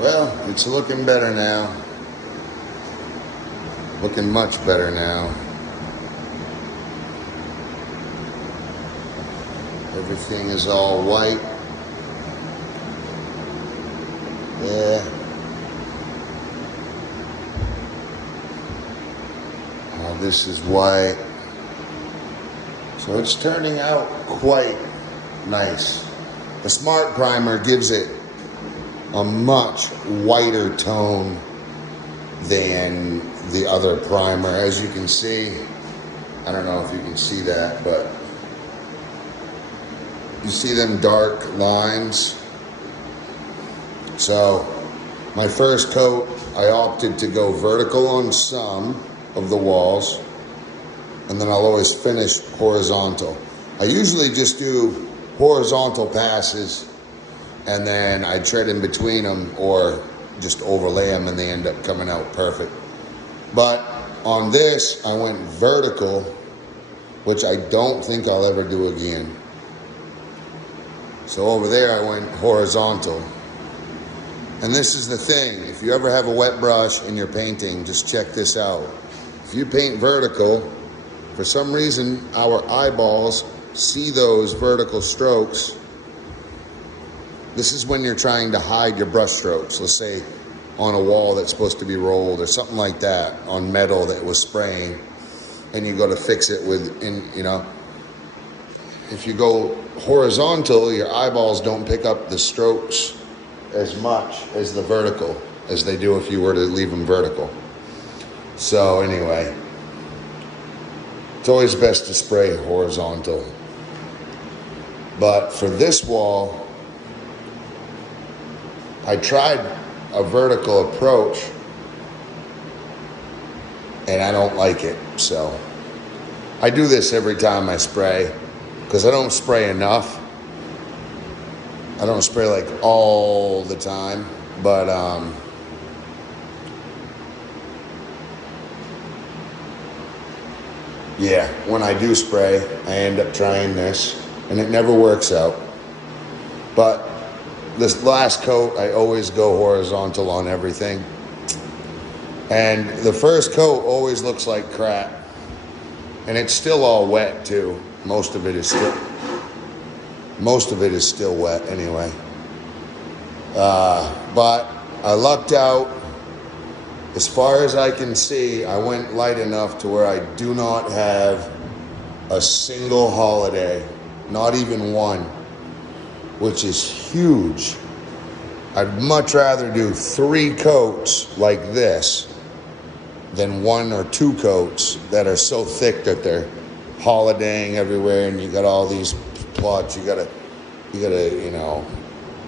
Well, it's looking better now. Looking much better now. Everything is all white. Yeah. This is white. So it's turning out quite nice. The Smart Primer gives it a much whiter tone than the other primer. As you can see, I don't know if you can see that, but you see them dark lines. So my first coat, I opted to go vertical on some of the walls, and then I'll always finish horizontal. I usually just do horizontal passes, and then I tread in between them or just overlay them, and they end up coming out perfect. But on this, I went vertical, which I don't think I'll ever do again. So over there, I went horizontal. And this is the thing, if you ever have a wet brush and you're painting, just check this out. If you paint vertical, for some reason, our eyeballs see those vertical strokes. This is when you're trying to hide your brush strokes. Let's say on a wall that's supposed to be rolled or something like that, on metal that was spraying, and you go to fix it with, if you go horizontal, your eyeballs don't pick up the strokes as much as the vertical as they do if you were to leave them vertical. So anyway, it's always best to spray horizontal. But for this wall, I tried a vertical approach and I don't like it. So I do this every time I spray because I don't spray enough. I don't spray like all the time, but yeah, when I do spray, I end up trying this, and it never works out. But this last coat, I always go horizontal on everything. And the first coat always looks like crap. And it's still all wet too. Most of it is still wet anyway. But I lucked out. As far as I can see, I went light enough to where I do not have a single holiday, not even one, which is huge. I'd much rather do 3 coats like this than 1 or 2 coats that are so thick that they're holidaying everywhere, and you got all these plots you gotta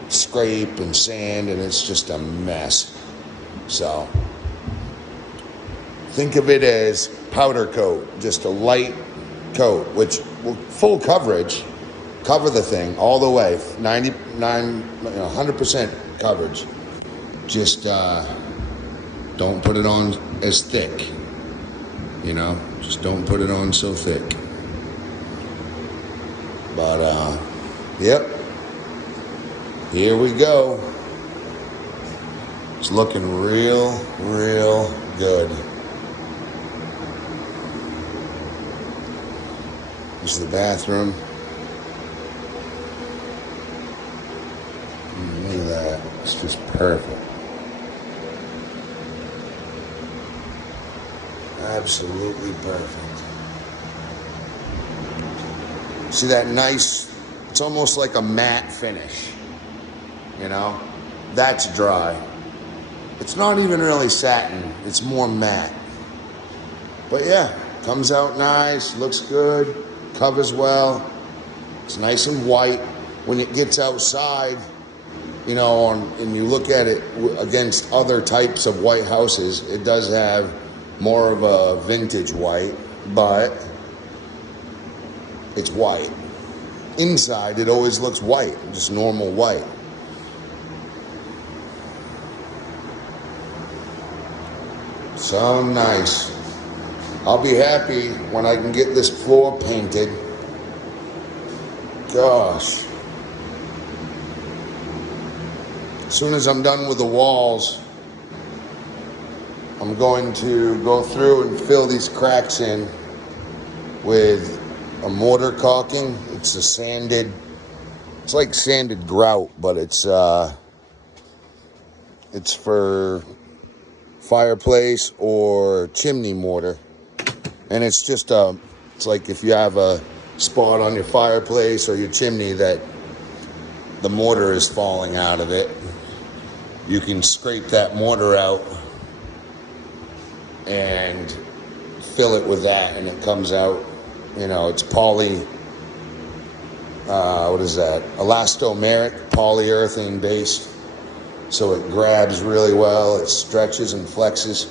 scrape and sand, and it's just a mess. So think of it as powder coat, just a light coat, which will full coverage, cover the thing all the way, 100% coverage. Just don't put it on as thick, just don't put it on so thick. But yep, here we go. It's looking real good. This is the bathroom. Look at that. It's just perfect. Absolutely perfect. See that nice, it's almost like a matte finish. That's dry. It's not even really satin. It's more matte. But yeah, comes out nice, looks good. Covers well. It's nice and white. When it gets outside, and you look at it against other types of white houses, it does have more of a vintage white, but it's white. Inside, it always looks white, just normal white. So nice. I'll be happy when I can get this floor painted. Gosh. As soon as I'm done with the walls, I'm going to go through and fill these cracks in with a mortar caulking. It's like sanded grout, but it's for fireplace or chimney mortar. And it's just it's like if you have a spot on your fireplace or your chimney that the mortar is falling out of it, you can scrape that mortar out and fill it with that, and it comes out, it's elastomeric, polyurethane based, so it grabs really well, it stretches and flexes.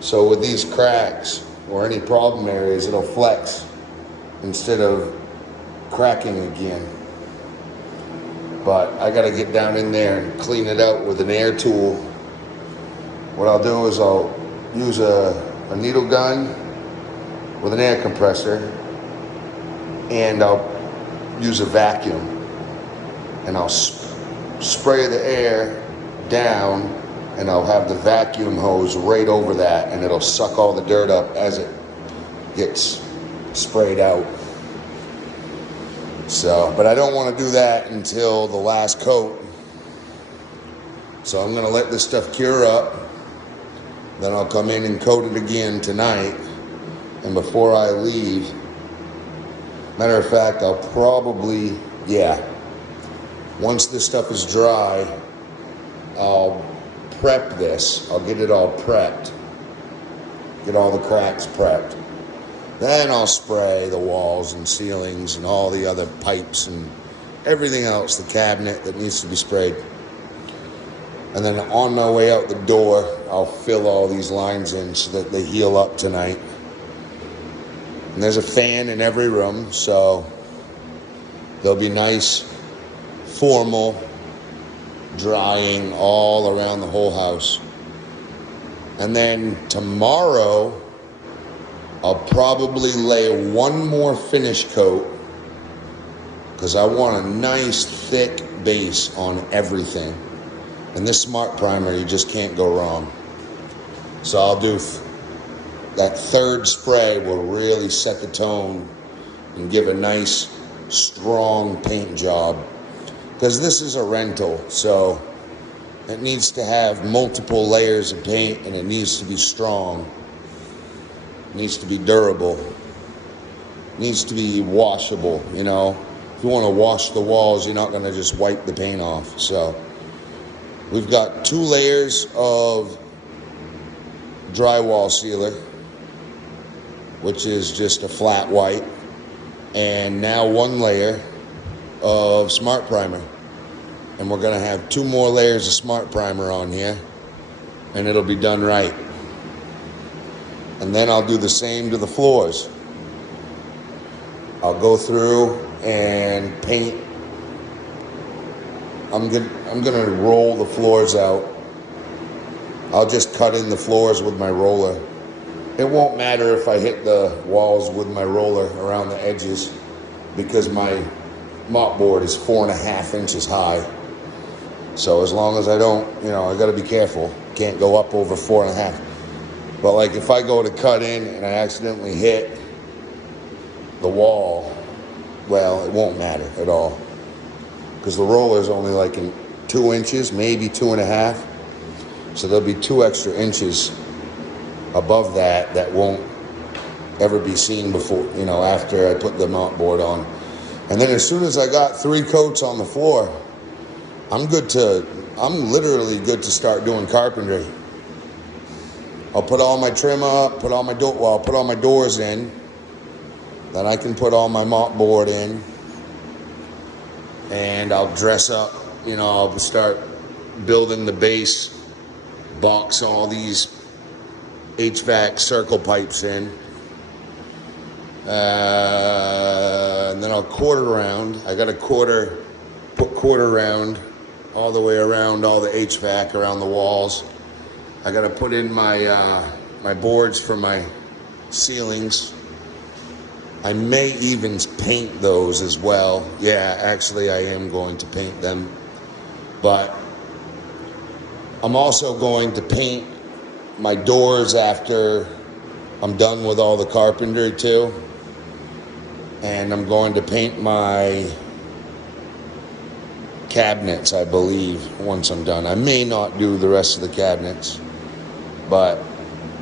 So with these cracks or any problem areas, it'll flex instead of cracking again. But I got to get down in there and clean it out with an air tool. What I'll do is I'll use a needle gun with an air compressor, and I'll use a vacuum, and I'll spray the air down, and I'll have the vacuum hose right over that, and it'll suck all the dirt up as it gets sprayed out. So, but I don't want to do that until the last coat. So I'm going to let this stuff cure up. Then I'll come in and coat it again tonight. And before I leave, matter of fact, I'll probably, once this stuff is dry, I'll prep this. I'll get it all prepped. Get all the cracks prepped. Then I'll spray the walls and ceilings and all the other pipes and everything else, the cabinet that needs to be sprayed. And then on my way out the door, I'll fill all these lines in so that they heal up tonight. And there's a fan in every room, so there'll be nice, formal drying all around the whole house. And then tomorrow, I'll probably lay one more finish coat because I want a nice thick base on everything. And this Smart Primer, you just can't go wrong. So I'll do that third spray will really set the tone and give a nice, strong paint job. Because this is a rental, so it needs to have multiple layers of paint, and it needs to be strong. It needs to be durable. It needs to be washable, If you want to wash the walls, you're not going to just wipe the paint off. So we've got 2 layers of drywall sealer, which is just a flat white, and now 1 layer of Smart Primer. And we're going to have 2 more layers of Smart Primer on here, and it'll be done right. And then I'll do the same to the floors. I'll go through and paint. I'm gonna roll the floors out. I'll just cut in the floors with my roller. It won't matter if I hit the walls with my roller around the edges, because my mop board is 4.5 inches high. So as long as I don't, I gotta be careful. Can't go up over 4.5. But like if I go to cut in and I accidentally hit the wall, well, it won't matter at all. Because the roller is only like in 2 inches, maybe 2.5. So there'll be 2 extra inches above that won't ever be seen before, after I put the mop board on. And then as soon as I got 3 coats on the floor, I'm literally good to start doing carpentry. I'll put all my trim up, put all my doors in. Then I can put all my mop board in. And I'll dress up, I'll start building the base, box all these HVAC circle pipes in. And then I'll quarter round. I got to put quarter round all the way around all the HVAC around the walls. I got to put in my boards for my ceilings. I may even paint those as well. Yeah, actually I am going to paint them. But I'm also going to paint my doors after I'm done with all the carpentry too. And I'm going to paint my cabinets, I believe, once I'm done. I may not do the rest of the cabinets, but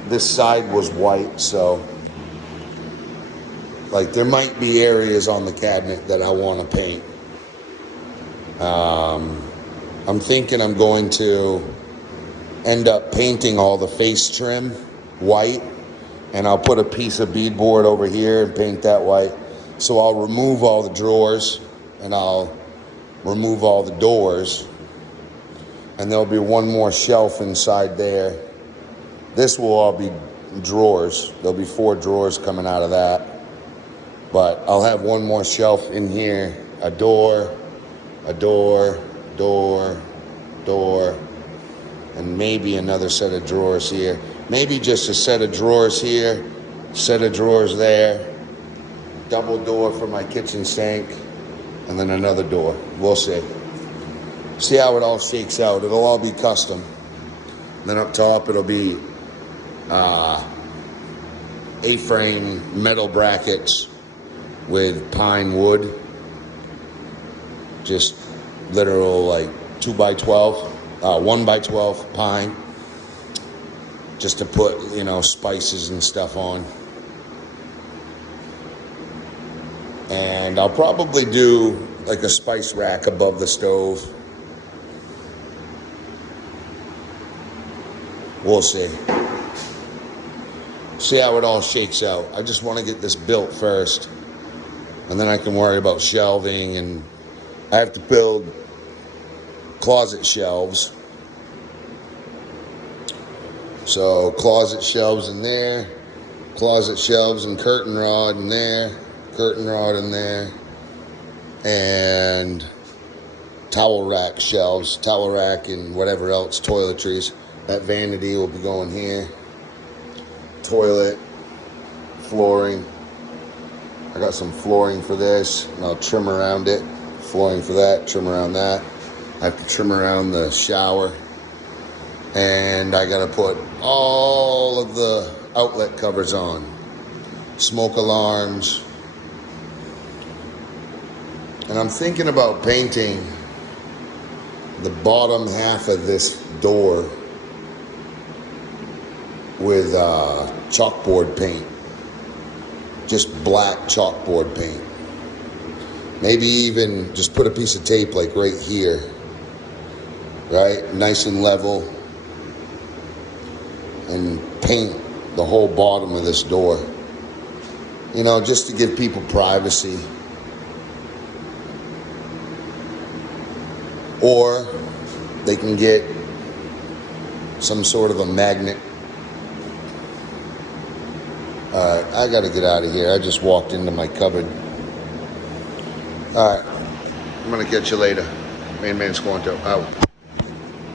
this side was white, so like there might be areas on the cabinet that I want to paint. I'm thinking I'm going to end up painting all the face trim white, and I'll put a piece of beadboard over here and paint that white. So I'll remove all the drawers and I'll remove all the doors, and there'll be one more shelf inside there. This will all be drawers. There'll be 4 drawers coming out of that, but I'll have one more shelf in here, a door, and maybe another set of drawers here. Maybe just a set of drawers here, set of drawers there, double door for my kitchen sink, and then another door. We'll see. See how it all shakes out. It'll all be custom. Then up top it'll be A-frame metal brackets with pine wood. Just literal like 2x12, 1x12 pine. Just to put, you know, spices and stuff on. And I'll probably do like a spice rack above the stove. We'll see. See how it all shakes out. I just want to get this built first, and then I can worry about shelving, and I have to build closet shelves. So closet shelves in there, closet shelves and curtain rod in there, curtain rod in there, and towel rack shelves, towel rack and whatever else, toiletries. That vanity will be going here. Toilet, flooring. I got some flooring for this, and I'll trim around it. Flooring for that, trim around that. I have to trim around the shower. And I gotta put all of the outlet covers on. Smoke alarms. And I'm thinking about painting the bottom half of this door with chalkboard paint. Just black chalkboard paint. Maybe even just put a piece of tape like right here. Right? Nice and level. And paint the whole bottom of this door. You know, just to give people privacy. Or they can get some sort of a magnet. I gotta get out of here. I just walked into my cupboard. All right, I'm gonna catch you later. Man Squanto out.